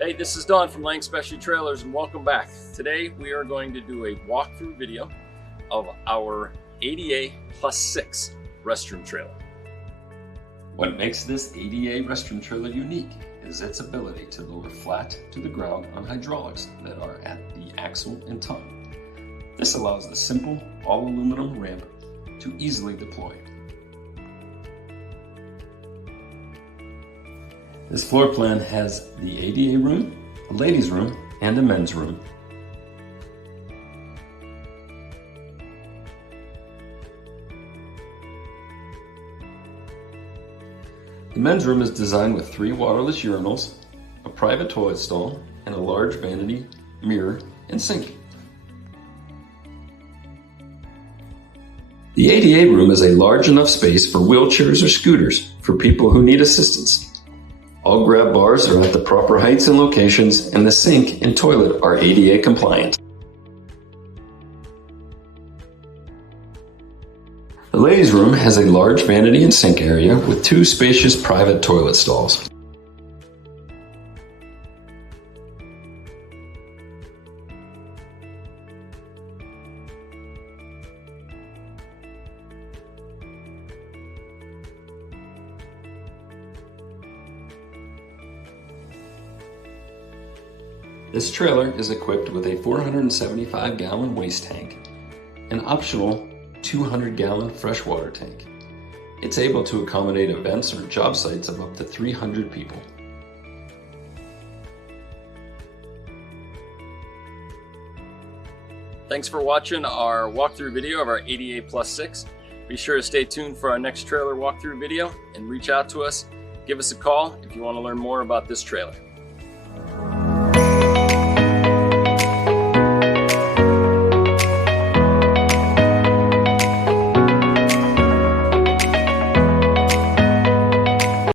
Hey, this is Don from Lang Specialty Trailers and welcome back. Today we are going to do a walkthrough video of our ADA +6 restroom trailer. What makes this ADA restroom trailer unique is its ability to lower flat to the ground on hydraulics that are at the axle and tongue. This allows the simple all-aluminum ramp to easily deploy. This floor plan has the ADA room, a ladies' room, and a men's room. The men's room is designed with 3 waterless urinals, a private toilet stall, and a large vanity, mirror, and sink. The ADA room is a large enough space for wheelchairs or scooters for people who need assistance. All grab bars are at the proper heights and locations, and the sink and toilet are ADA compliant. The ladies' room has a large vanity and sink area with 2 spacious private toilet stalls. This trailer is equipped with a 475-gallon waste tank, an optional 200-gallon freshwater tank. It's able to accommodate events or job sites of up to 300 people. Thanks for watching our walkthrough video of our ADA +6. Be sure to stay tuned for our next trailer walkthrough video and reach out to us. Give us a call if you want to learn more about this trailer.